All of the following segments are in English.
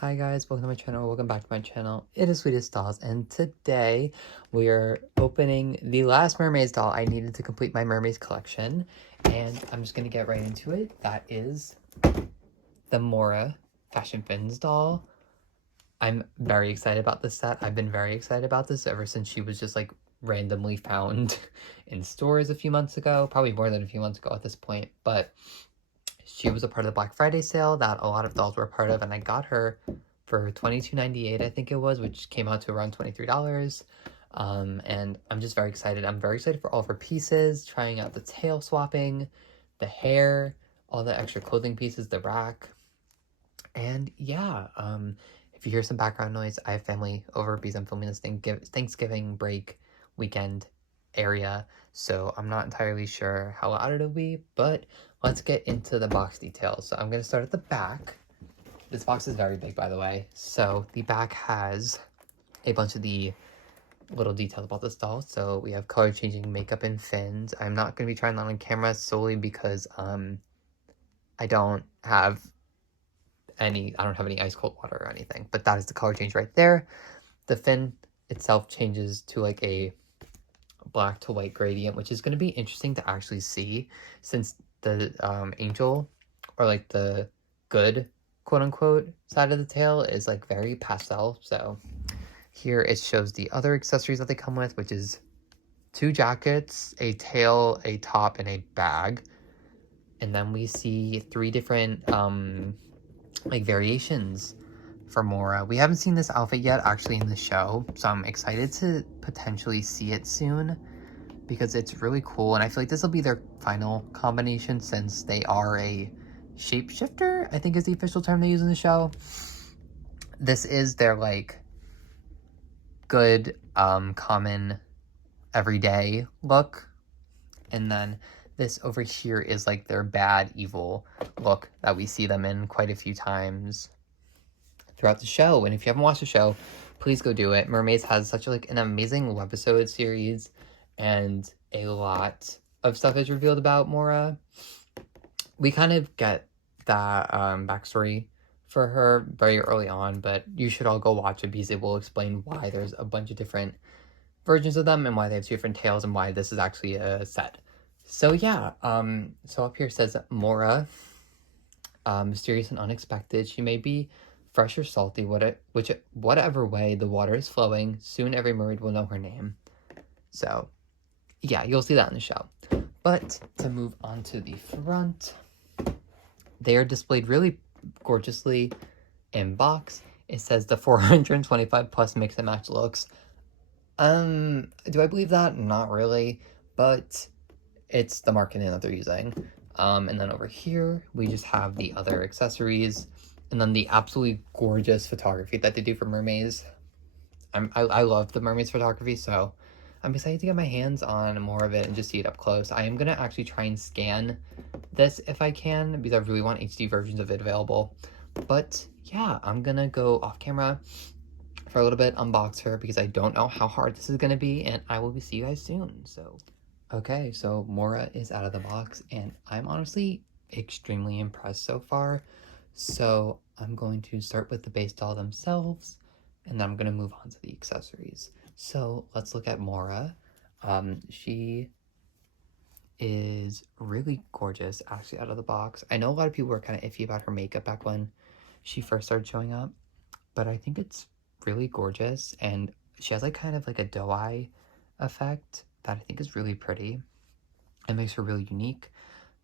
Hi guys, welcome to my channel, welcome back to my channel. It is Sweetest Dolls, and today we are opening the last Mermaid's doll I needed to complete my Mermaid's collection, and I'm just gonna get right into it. That is the Morra Fashion Fins doll. I'm very excited about this set. I've been very excited about this ever since she was just like randomly found in stores a few months ago, probably more than a few months ago at this point, but she was a part of the Black Friday sale that a lot of dolls were a part of, and I got her for $22.98, I think it was, which came out to around $23. And I'm just very excited. I'm very excited for all of her pieces, trying out the tail swapping, the hair, all the extra clothing pieces, the rack. And yeah, if you hear some background noise, I have family over because I'm filming this Thanksgiving break weekend area, so I'm not entirely sure how loud it'll be, but let's get into the box details. So I'm going to start at the back. This box is very big, by the way. So the back has a bunch of the little details about this doll. So we have color changing makeup and fins. I'm not going to be trying that on camera solely because I don't have any ice cold water or anything, but that is the color change right there. The fin itself changes to like a black to white gradient, which is going to be interesting to actually see since the angel, or like the good quote unquote side of the tail, is like very pastel. So here it shows the other accessories that they come with, which is 2 jackets, a tail, a top, and a bag. And then we see 3 different like variations for Morra. We haven't seen this outfit yet actually in the show, so I'm excited to potentially see it soon because it's really cool, and I feel like this will be their final combination since they are a shapeshifter, I think is the official term they use in the show. This is their like good common everyday look, and then this over here is like their bad evil look that we see them in quite a few times throughout the show. And if you haven't watched the show, please go do it. Mermaids has such like an amazing webisode series, and a lot of stuff is revealed about Morra. We kind of get that backstory for her very early on, but you should all go watch it because it will explain why there's a bunch of different versions of them and why they have 2 different tails and why this is actually a set. So yeah, so up here says Morra, mysterious and unexpected. She may be fresh or salty, whatever way the water is flowing, soon every mermaid will know her name. So yeah, you'll see that in the show. But to move on to the front, they are displayed really gorgeously in box. It says the 425 plus mix and match looks. Do I believe that? Not really, but it's the marketing that they're using. And then over here, we just have the other accessories, and then the absolutely gorgeous photography that they do for Mermaids. I love the Mermaids photography, so I'm excited to get my hands on more of it and just see it up close. I am going to actually try and scan this if I can, because I really want HD versions of it available. But yeah, I'm going to go off camera for a little bit, unbox her, because I don't know how hard this is going to be, and I will see you guys soon. So okay, so Morra is out of the box, and I'm honestly extremely impressed so far. So I'm going to start with the base doll themselves, and then I'm going to move on to the accessories. So let's look at Morra. She is really gorgeous actually out of the box. I know a lot of people were kind of iffy about her makeup back when she first started showing up, but I think it's really gorgeous, and she has like kind of like a doe eye effect that I think is really pretty. It makes her really unique.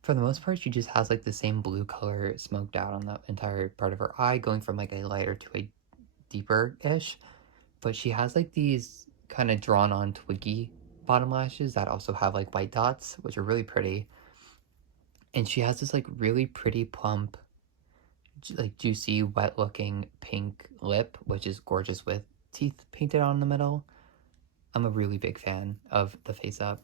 For the most part, she just has like the same blue color smoked out on the entire part of her eye, going from like a lighter to a deeper-ish. But she has like these kind of drawn on twiggy bottom lashes that also have like white dots, which are really pretty. And she has this like really pretty plump, like juicy, wet looking pink lip, which is gorgeous with teeth painted on the middle. I'm a really big fan of the face up.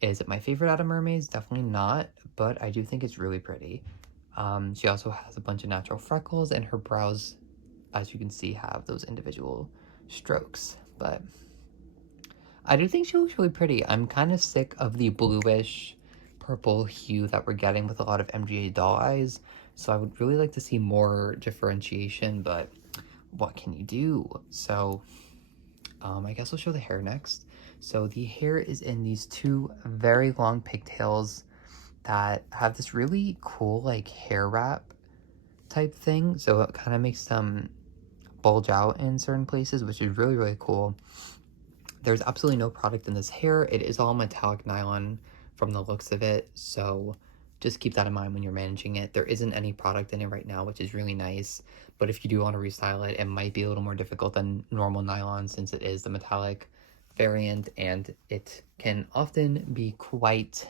Is it my favorite out of Mermaids? Definitely not, but I do think it's really pretty. She also has a bunch of natural freckles, and her brows, as you can see, have those individual strokes. But I do think she looks really pretty. I'm kind of sick of the bluish purple hue that we're getting with a lot of MGA doll eyes. So I would really like to see more differentiation, but what can you do? So I guess I'll show the hair next. So the hair is in these two very long pigtails that have this really cool like hair wrap type thing. So it kind of makes them bulge out in certain places, which is really, really cool. There's absolutely no product in this hair. It is all metallic nylon from the looks of it. So just keep that in mind when you're managing it. There isn't any product in it right now, which is really nice. But if you do want to restyle it, it might be a little more difficult than normal nylon since it is the metallic variant, and it can often be quite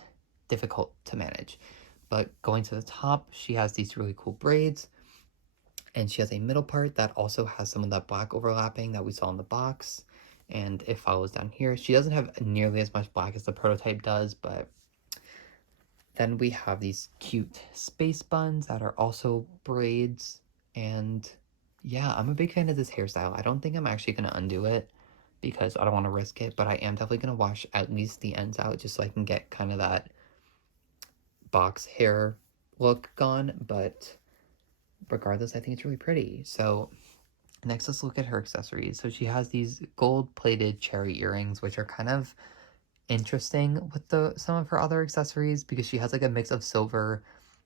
difficult to manage. But going to the top, she has these really cool braids, and she has a middle part that also has some of that black overlapping that we saw in the box, and it follows down here. She doesn't have nearly as much black as the prototype does, but then we have these cute space buns that are also braids, and yeah, I'm a big fan of this hairstyle. I don't think I'm actually going to undo it because I don't want to risk it, but I am definitely going to wash at least the ends out just so I can get kind of that box hair look gone, but regardless, I think it's really pretty. So next, let's look at her accessories. So she has these gold-plated cherry earrings, which are kind of interesting with some of her other accessories because she has like a mix of silver,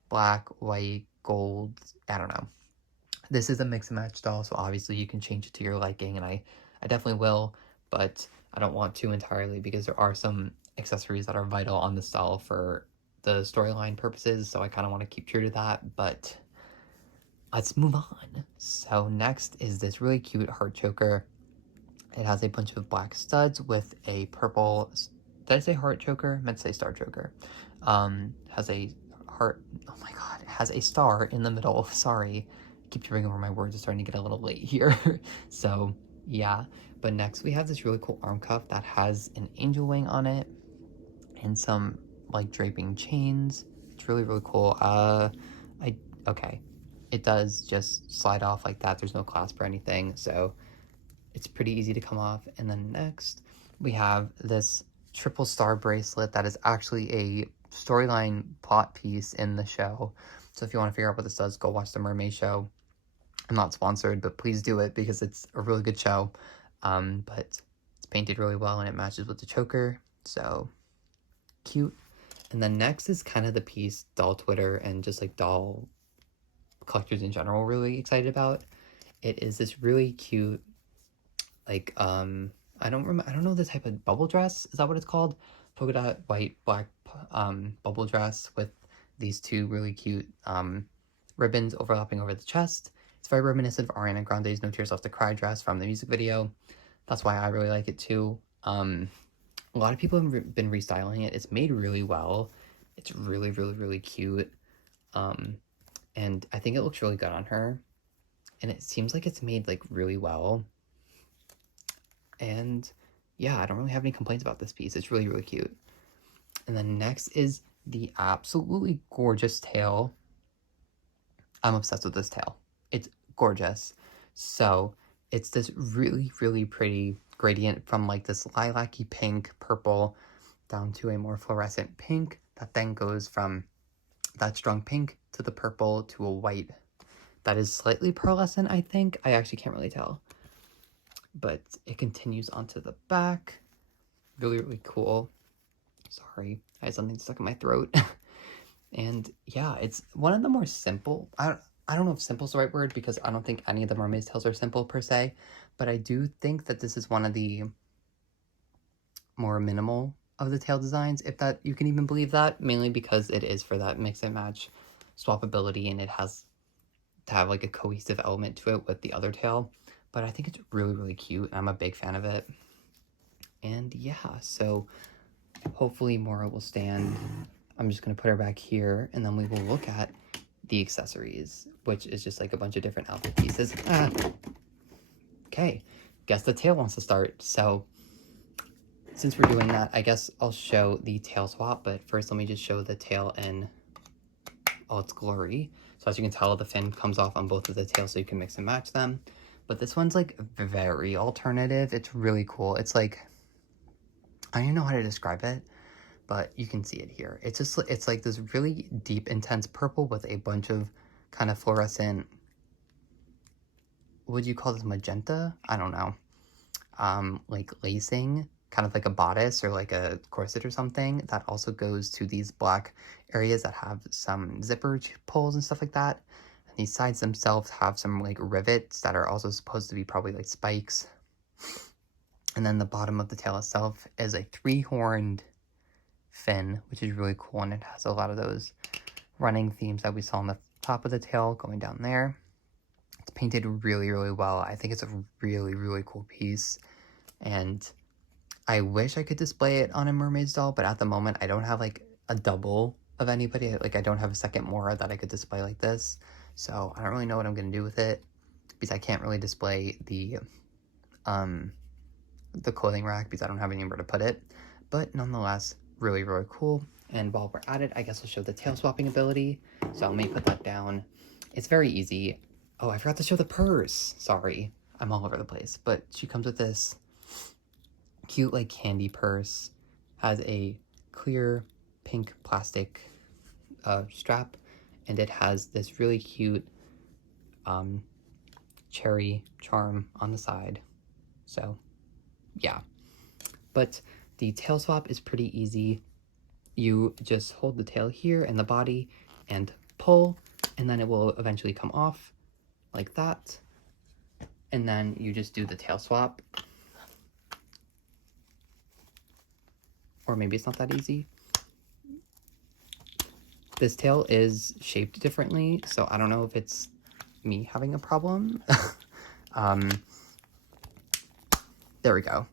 black, white, gold. I don't know. This is a mix and match doll, so obviously you can change it to your liking, and I definitely will, but I don't want to entirely because there are some accessories that are vital on this doll for the storyline purposes, so I kind of want to keep true to that, but let's move on. So next is this really cute heart choker. It has a bunch of black studs with a purple, did I say heart choker? I meant to say star choker. Has a heart, oh my god, it has a star in the middle. Sorry, I keep tripping over my words. It's starting to get a little late here. So yeah, but next we have this really cool arm cuff that has an angel wing on it and some like draping chains. It's really, really cool. Okay, it does just slide off like that. There's no clasp or anything, so it's pretty easy to come off. And then next we have this triple star bracelet that is actually a storyline plot piece in the show. So if you want to figure out what this does, go watch the Mermaid show. I'm not sponsored, but please do it because it's a really good show. But it's painted really well and it matches with the choker, so cute. And then next is kind of the piece doll Twitter and just like doll collectors in general really excited about. It is this really cute, like I don't know the type of bubble dress. Is that what it's called? Polka dot white black bubble dress with these two really cute ribbons overlapping over the chest. It's very reminiscent of Ariana Grande's No Tears Left to Cry dress from the music video. That's why I really like it too. A lot of people have been restyling it. It's made really well. It's really, really, really cute. And I think it looks really good on her. And it seems like it's made like really well. And yeah, I don't really have any complaints about this piece. It's really, really cute. And then next is the absolutely gorgeous tail. I'm obsessed with this tail. It's gorgeous. So it's this really, really pretty gradient from like this lilac-y pink, purple, down to a more fluorescent pink that then goes from that strong pink to the purple to a white that is slightly pearlescent, I think. I actually can't really tell. But it continues onto the back. Really, really cool. Sorry, I had something stuck in my throat. And yeah, it's one of the more simple, I don't know if simple is the right word because I don't think any of the mermaid tails are simple per se, but I do think that this is one of the more minimal of the tail designs, if that you can even believe that, mainly because it is for that mix and match swappability and it has to have like a cohesive element to it with the other tail. But I think it's really, really cute. I'm a big fan of it. And yeah, so hopefully Morra will stand. I'm just going to put her back here and then we will look at the accessories, which is just like a bunch of different outfit pieces. Okay, guess the tail wants to start. So since we're doing that, I guess I'll show the tail swap, but first let me just show the tail in all its glory. So as you can tell, the fin comes off on both of the tails so you can mix and match them. But this one's like very alternative. It's really cool. It's like, I don't even know how to describe it, but you can see it here. It's just, it's like this really deep, intense purple with a bunch of kind of fluorescent, what would you call this, magenta? I don't know. Like lacing, kind of like a bodice or like a corset or something, that also goes to these black areas that have some zipper pulls and stuff like that. And these sides themselves have some like rivets that are also supposed to be probably like spikes. And then the bottom of the tail itself is a 3-horned fin, which is really cool, and it has a lot of those running themes that we saw on the top of the tail going down there. It's painted really, really well. I think it's a really, really cool piece, and I wish I could display it on a mermaid's doll, but at the moment I don't have like a double of anybody. Like, I don't have a second Morra that I could display like this, so I don't really know what I'm gonna do with it, because I can't really display the clothing rack because I don't have anywhere to put it. But nonetheless, really, really cool. And while we're at it, I guess I'll show the tail swapping ability. So let me put that down. It's very easy. Oh, I forgot to show the purse. Sorry, I'm all over the place. But she comes with this cute like candy purse. Has a clear pink plastic strap, and it has this really cute cherry charm on the side. So yeah, but the tail swap is pretty easy. You just hold the tail here and the body and pull, and then it will eventually come off like that. And then you just do the tail swap. Or maybe it's not that easy. This tail is shaped differently, so I don't know if it's me having a problem. There we go.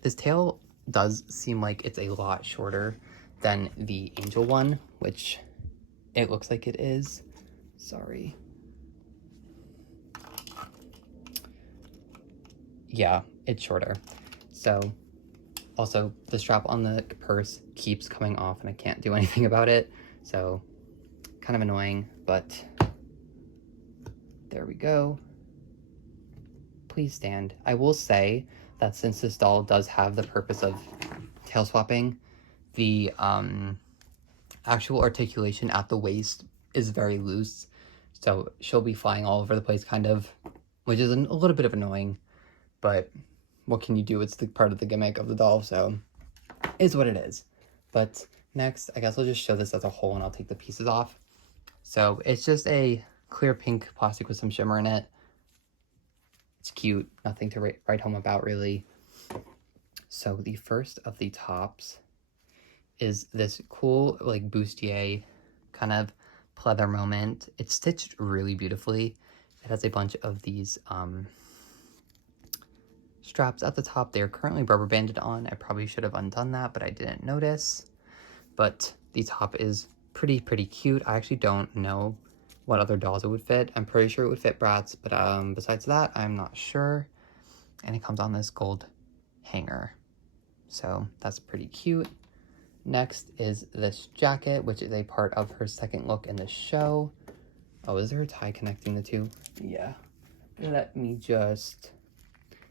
This tail does seem like it's a lot shorter than the angel one, which it looks like it is. Sorry. Yeah, it's shorter. So also the strap on the purse keeps coming off and I can't do anything about it. So kind of annoying, but there we go. Please stand. I will say that since this doll does have the purpose of tail swapping, the actual articulation at the waist is very loose, so she'll be flying all over the place kind of, which is a little bit of annoying, but what can you do? It's the part of the gimmick of the doll, so is what it is. But next, I guess I'll just show this as a whole and I'll take the pieces off. So it's just a clear pink plastic with some shimmer in it. It's cute, nothing to write home about really. So the first of the tops is this cool like bustier kind of pleather moment. It's stitched really beautifully. It has a bunch of these straps at the top. They're currently rubber banded on. I probably should have undone that, but I didn't notice. But the top is pretty cute. I actually don't know what other dolls it would fit. I'm pretty sure it would fit Bratz, but besides that, I'm not sure. And it comes on this gold hanger. So that's pretty cute. Next is this jacket, which is a part of her second look in the show. Oh, is there a tie connecting the two? Yeah. Let me just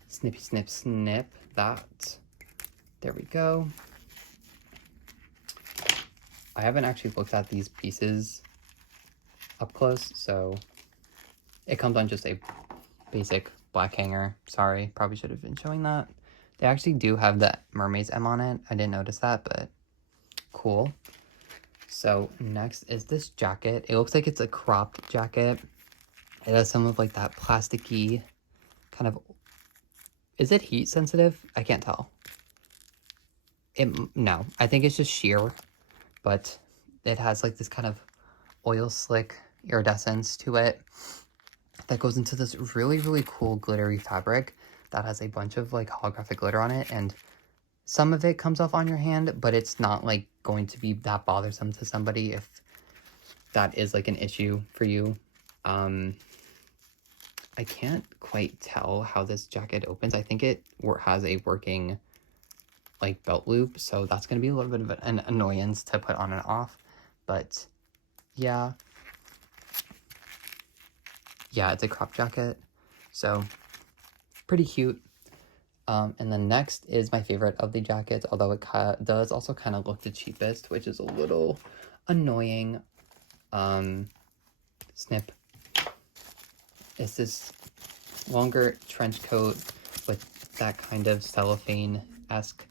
snippy snip snip that. There we go. I haven't actually looked at these pieces up close, so it comes on just a basic black hanger. Sorry, probably should have been showing that. They actually do have the Mermaid's M on it. I didn't notice that, but cool. So next is this jacket. It looks like it's a cropped jacket. It has some of like that plasticky kind of, is it heat sensitive? I can't tell. No, I think it's just sheer, but it has like this kind of oil slick iridescence to it that goes into this really cool glittery fabric that has a bunch of like holographic glitter on it, and some of it comes off on your hand, but it's not like going to be that bothersome to somebody if that is like an issue for you. I can't quite tell how this jacket opens. I think it has a working like belt loop, so that's going to be a little bit of an annoyance to put on and off, but yeah, it's a crop jacket, so pretty cute. And then next is my favorite of the jackets, although it does also kind of look the cheapest, which is a little annoying. Snip. It's this longer trench coat with that kind of cellophane-esque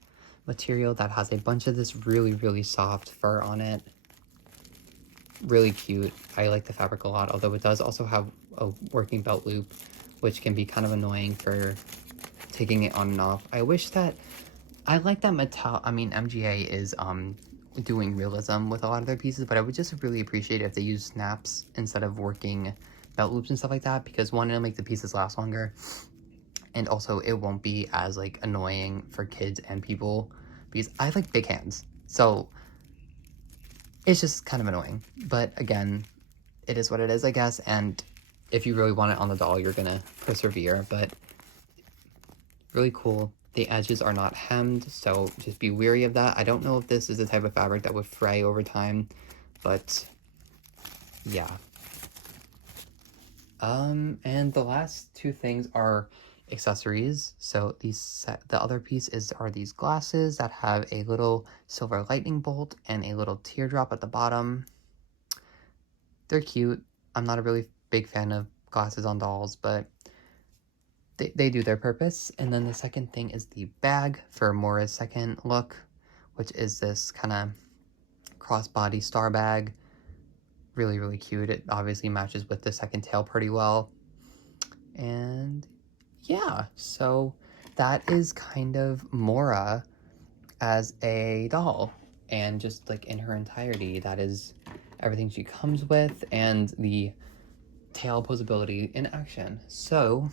material that has a bunch of this really, really soft fur on it. Really cute. I like the fabric a lot, although it does also have a working belt loop, which can be kind of annoying for taking it on and off. I wish that, I like that MGA is doing realism with a lot of their pieces, but I would just really appreciate it if they use snaps instead of working belt loops and stuff like that, because one, it'll make the pieces last longer, and also it won't be as like annoying for kids and people, because I have like big hands, so it's just kind of annoying. But again, it is what it is, I guess, and if you really want it on the doll, you're gonna persevere. But really cool. The edges are not hemmed, so just be wary of that. I don't know if this is the type of fabric that would fray over time, but yeah. And the last two things are accessories. So the other piece are these glasses that have a little silver lightning bolt and a little teardrop at the bottom. They're cute. I'm not a really big fan of glasses on dolls, but they do their purpose. And then the second thing is the bag for Morra's second look, which is this kind of crossbody star bag. Really, really cute. It obviously matches with the second tail pretty well. And yeah, so that is kind of Morra as a doll, and just like in her entirety, that is everything she comes with, and the tail posability in action. So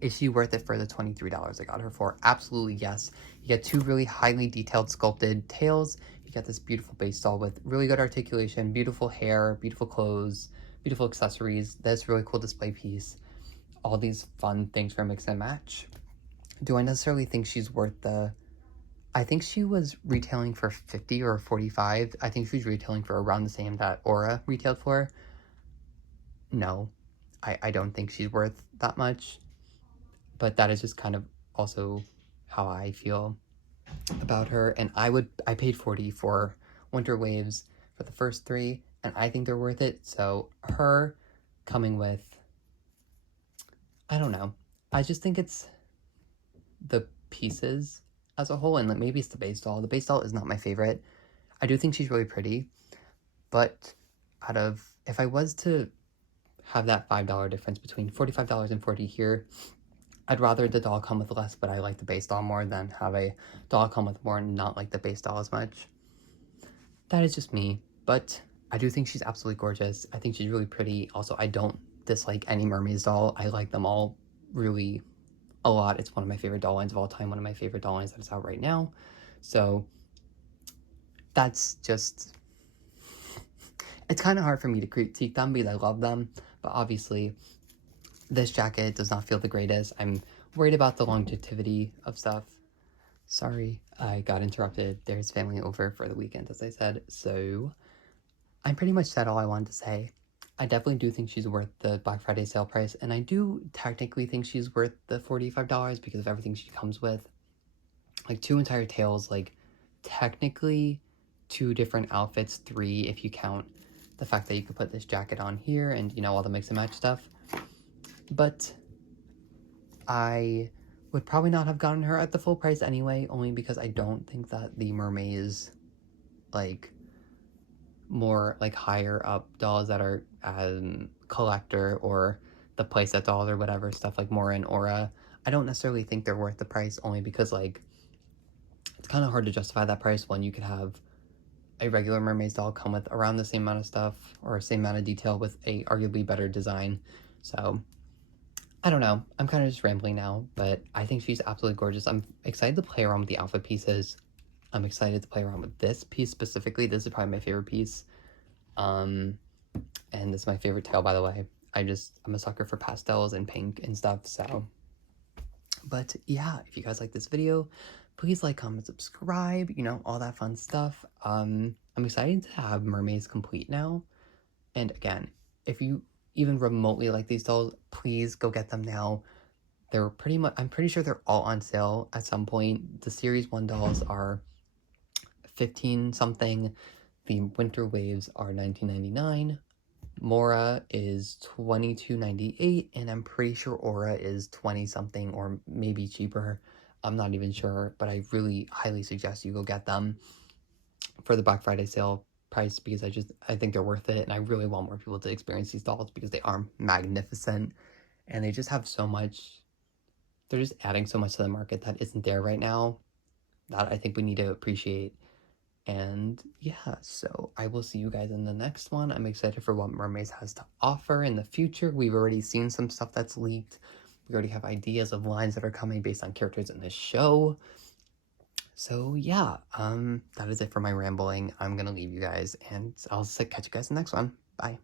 is she worth it for the $23 I got her for? Absolutely yes. You get two really highly detailed sculpted tails. You get this beautiful base doll with really good articulation, beautiful hair, beautiful clothes, beautiful accessories, this really cool display piece, all these fun things for mix and match. Do I necessarily think she's worth the... I think she was retailing for 50 or 45. I think she was retailing for around the same that Aura retailed for. No, I don't think she's worth that much. But that is just kind of also how I feel about her. And I paid 40 for Winter Waves for the first three, and I think they're worth it. So her coming with, I don't know. I just think it's the pieces as a whole, and maybe it's the base doll. The base doll is not my favorite. I do think she's really pretty, but if I was to have that $5 difference between $45 and $40 here, I'd rather the doll come with less, but I like the base doll more, than have a doll come with more and not like the base doll as much. That is just me, but I do think she's absolutely gorgeous. I think she's really pretty. Also, I don't dislike any Mermaid's doll. I like them all really a lot. It's one of my favorite doll lines of all time, one of my favorite doll lines that is out right now. So that's just... It's kind of hard for me to critique them because I love them, but obviously this jacket does not feel the greatest. I'm worried about the longevity of stuff. Sorry, I got interrupted. There's family over for the weekend, as I said. So I'm pretty much said all I wanted to say. I definitely do think she's worth the Black Friday sale price, and I do technically think she's worth the $45 because of everything she comes with. Like 2 entire tails, like technically 2 different outfits, 3 if you count the fact that you could put this jacket on here and, you know, all the mix and match stuff. But I would probably not have gotten her at the full price anyway, only because I don't think that the Mermaze, like, more, like, higher up dolls that are collector or the playset dolls or whatever, stuff like Morra and Aura, I don't necessarily think they're worth the price, only because, like, it's kind of hard to justify that price when you could have a regular Mermaid's doll come with around the same amount of stuff or same amount of detail with a arguably better design. So I don't know. I'm kind of just rambling now, but I think she's absolutely gorgeous. I'm excited to play around with the outfit pieces. I'm excited to play around with this piece specifically. This is probably my favorite piece. And this is my favorite tail, by the way. I'm a sucker for pastels and pink and stuff, so. But yeah, if you guys like this video, please like, comment, subscribe, you know, all that fun stuff. I'm excited to have Mermaids complete now. And again, if you even remotely like these dolls, please go get them now. They're pretty much, I'm pretty sure they're all on sale at some point. The Series 1 dolls are 15 something. The Winter Waves are $19.99. Morra is $22.98, and I'm pretty sure Aura is 20 something or maybe cheaper. I'm not even sure, but I really highly suggest you go get them for the Black Friday sale price, because I think they're worth it, and I really want more people to experience these dolls because they are magnificent, and they just have so much. They're just adding so much to the market that isn't there right now, that I think we need to appreciate. And yeah, so I will see you guys in the next one. I'm excited for what Mermaze has to offer in the future. We've already seen some stuff that's leaked. We already have ideas of lines that are coming based on characters in this show. So yeah, that is it for my rambling. I'm gonna leave you guys, and I'll catch you guys in the next one. Bye.